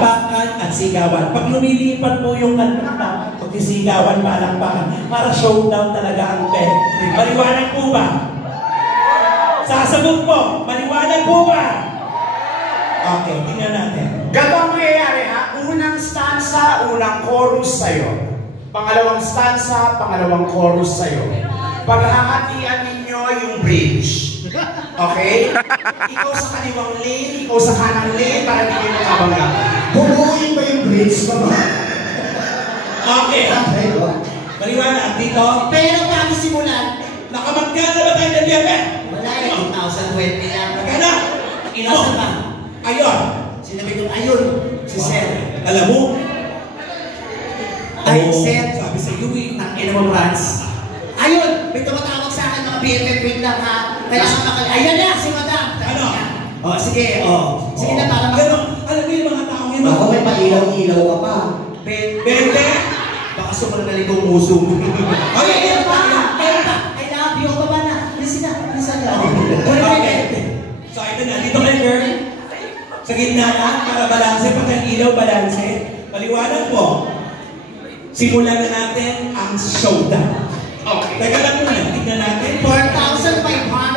palakpakan at sigawan. Pag lumilipat po yung kanta, magsisigawan, palakpakan. Para showdown talaga ang pet. Maliwanag po ba? Sasagot po, maliwanag po ba? Okay, tingnan natin. Ganito ang mangyayari ha. Unang stanza, unang chorus sa'yo. Pangalawang stanza, pangalawang chorus sa'yo. Paghahatian ninyo yung bridge. Okay? Ikaw sa kaliwang lane, ikaw sa kanang lane, para hindi kayo makabangga. Bubuin ba yung bridge ka ba? Okay. Maliwanag dito. Pero bago simulan, Nakamagkana ba tayo ng diyabe? wala eh, 2020 lang. Magkana? Inasan ba? Ayun. Sinabi ko, ayun, si Sir. Alam mo? Ay, Oo, Sir. sabi sa iyo eh. Tangina mo, Franz. Ayun, may tumatawag sa akin mga BFF wait lang ha. Kailangan makal... Ayan na, si Madam. Ano? Oh, sige, oh. Sige na, para Alam mo yung mga taong yun. Ako may pailaw-ilaw ka pa. Bente? Baka sumunod na litong muso mo. Okay, Ayun pa! Ayun pa! I love you, baba na. Listen na, listen na. Okay. So ito na, dito kayo girl. Sa gitna na, para balanse, pati ang ilaw, balanse. Maliwanag po. Simulan na natin ang showdown. Okay. Teka lang muna, tignan natin. 4,500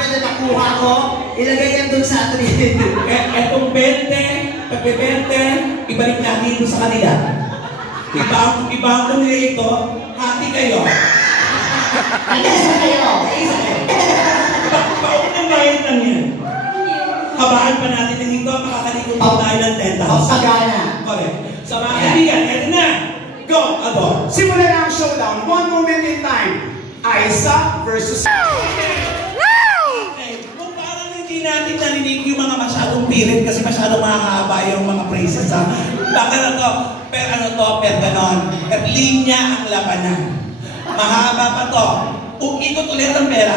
na nakuha ko. Ilagay yan dun sa atin. Etong 20, pagbe-20, ibalik natin ito sa kanila. Ibang ko nila ito, hati kayo. Isa kayo. Paunang bayad lang yan. Habaan pa natin din ito, makakalikot pa tayo ng 10,000. Pagsagana. Correct. So mga kaibigan, eto na. Go, Ador. Simulan na ang showdown. One moment in time. Aiza versus... Okay. Kung parang hindi natin narinig yung mga masyadong pilit kasi masyadong mahahaba yung mga phrases ha. Baka na to, per ano to, per ganon. At linya ang labanan. Mahaba pa to. Ikot ulit ang pera.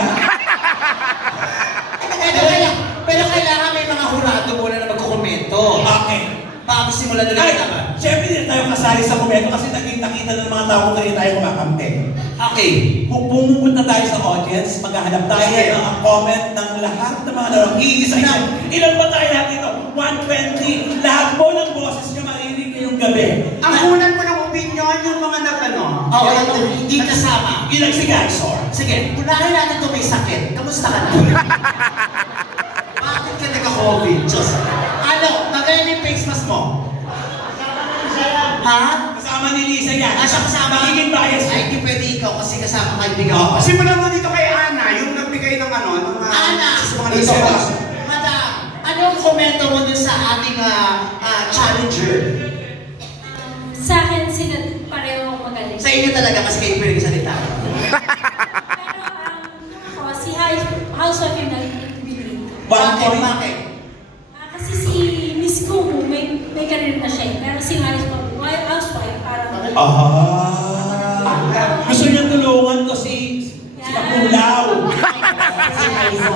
Pero kailangan may mga hurado muna na magkukomento. Okay. Bago simulan na Ay, naman. syempre hindi tayo kasali sa komento kasi nakita ng mga tao na tayo kumakampi. Okay. Kung pumupunta tayo sa audience, maghahanap tayo ng comment ng lahat ng mga nalong. Iisa na. Ilan ba tayo natin ito? 120. Lahat po ng boses nyo marinig ngayong gabi. Ang kunan mo ng opinion yung mga nagano. Oo, hindi kasama. Ilang si Gaxor. Sige, unahin natin ito may sakit. Kamusta ka na? Bakit ka nagka-COVID? Diyos. Ano, magaling yung face mask mo? Ha? Kasama ni Lisa yan. Siya kasama? Magiging bias. Ay, hindi pwede ikaw kasi kasama kaibigan ko. Simulan mo dito kay Ana, yung nagbigay ng ano, ng Ana! sa mga Dito listeners. ka. Madam, anong komento mo dun sa ating challenger? Sa akin, sila pareho magaling. Sa inyo talaga kasi kayo pwede salita. Pero ako, si housewife yung nag-believe. Bakit? Kasi si Miss Kumu, may career na siya. Pero si housewife, parang... Gusto niya tulungan ko si Kapulaw. Si Aiza.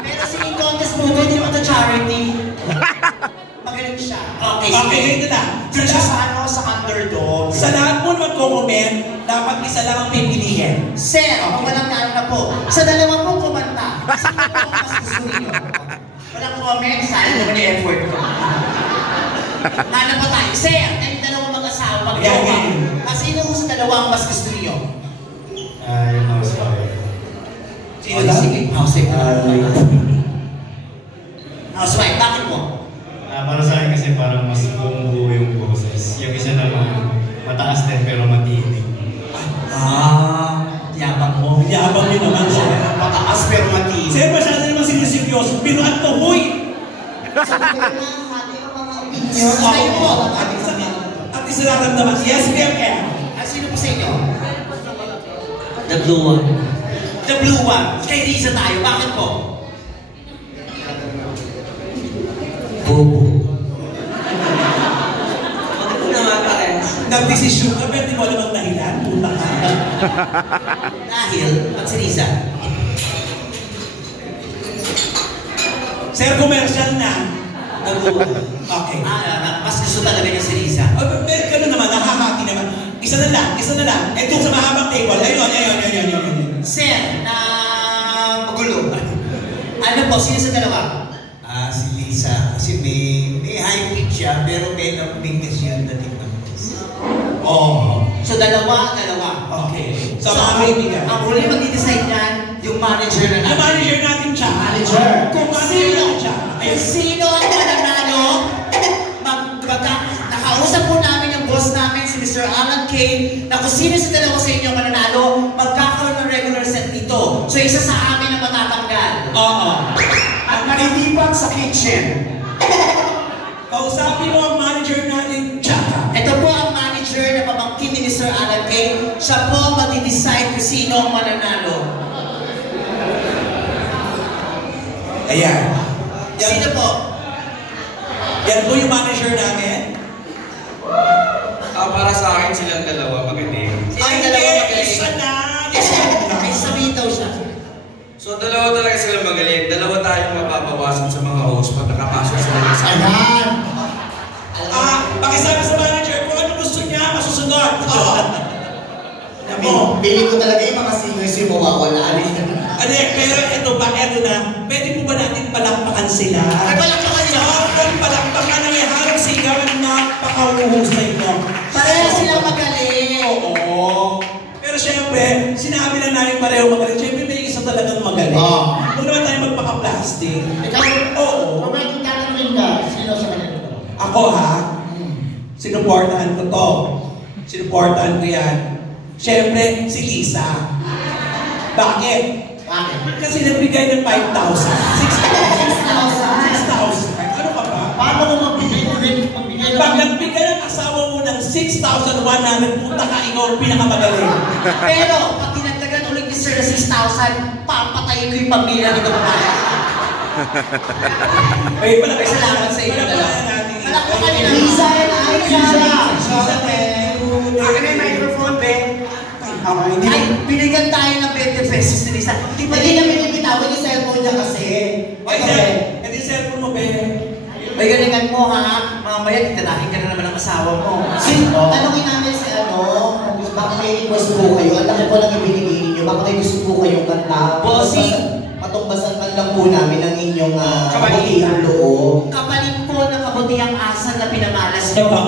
Pero si contest mo, hindi naman na charity. Magaling siya. Okay, Okay, ganito na. Dito siya sa ano, sa underdog. Sa lahat po magko-comment, dapat isa lang ang pipiliin. Sir, kung walang talo na po, sa dalawa pong kumanta, sino po ang mas gusto niyo? Walang comment, sayang naman yung effort ko. Hanap po tayo. Sir, kayong dalawang mag-asawa, mag-jowa. Sino po sa dalawa ang mas gusto niyo? Yung housewife. Sino daw? Sige, housewife. Housewife, bakit mo? Para sa akin kasi parang mas buong-buo yung boses. Yung isa naman, mataas din pero matinig. Yabang mo. Yabang yun naman siya. Mataas pero matinig. Sir, masyado naman sinisipyoso. Binuhat to, huy! Kayo po. At isa naramdaman. Yes, BFF. Sino po sa inyo? The blue one. The blue one. Kay Riza tayo. Bakit po? Bobo. Bakit po naman parehas? Nag-desisyon ka, pero di mo alam ang dahilan. Puta ka. Dahil, at si Riza. Sir, commercial na. Okay. Mas gusto talaga niya si Riza. Pero gano'n naman, nakakati naman. Isa na lang. Ito sa mahabang table. Ayun. Sir, magulo. Ano po, sino sa dalawa? Si Lisa, kasi may high pitch siya, pero may weakness dalawa. Okay. So, mga kaibigan. Ang huli mag-decide yan, yung manager na natin. Yung manager natin siya. Manager. Kung manager natin siya. Kung sino ang mananalo, nakausap po namin yung boss namin, si Mr. Alan K, na kung sino sa dalawa sa inyo mananalo, magkakaroon ng regular set dito. So, isa sa amin ang matatanggal. Oo. At malilipat sa kitchen. Kausapin mo ang manager natin, Chaka. Ito po ang manager na pamangkin ni Mr. Alan K. Siya po ang mag-decide kung sino ang mananalo. Ayan. Sino po? Yan po yung manager namin. Para sa akin silang dalawa magaling. Silang dalawa magaling. Isa na. Ay, sabihin daw siya. So dalawa talaga silang magaling. Dalawa tayong mapapawasan sa mga host pag nakapasok sila ng sa Ayan! Pakisabi sa manager kung ano gusto niya, masusunod. Pili ko talaga yung mga singers yung mawawala. Ade, pero ito ba, ito na, pwede po ba natin palakpakan sila? Ay, palakpakan nila? Kung palakpakan na may harang sigaw na napakauhusay mo. Pareho silang magaling. Oo. Pero syempre, sinabi na namin pareho magaling. Syempre, may isa talagang magaling. Huwag naman tayo magpaka-plastic. Ikaw? Oo. Roberto, tatanungin ka. Sino sa kanila? Ako ha, sinuportahan ko to. Sinuportahan ko yan. Syempre, si Lisa. Bakit? Bakit? Kasi nagbigay ng 5,000. 6,000. 6,000. Ano ka ba? Paano mo magbigay ng... Pag nagbigay ng asawa mo ng 6,100, puta ka, ikaw ang pinakamagaling. Pero, pag tinagdagan ulit ni Sir na 6,000, papatayin ko yung pamilya nito babae. Ay, pala kayo Salamat sa inyo dalawa. Anak ko kanina. Lisa and Aiza. Akin na yung microphone, Ben. Ay, binigyan tayo ng 20 pesos ni Lisa. Hindi pa din namin ibitawan yung cellphone niya kasi. Ay, ito yung cellphone mo, Ben. May galingan mo, ha? Mamaya, titirahin ka na naman ng asawa mo. Tanungin namin si baka may request po kayo. Ang laki po lang ibinigay ninyo. Baka may gusto po kayong kanta. Bossing. Matungbasan man lang po namin ang inyong Kabalikan. kabutihang loob. Kapalit po ng kabutihang asa na pinamalas Ito niyo. ba?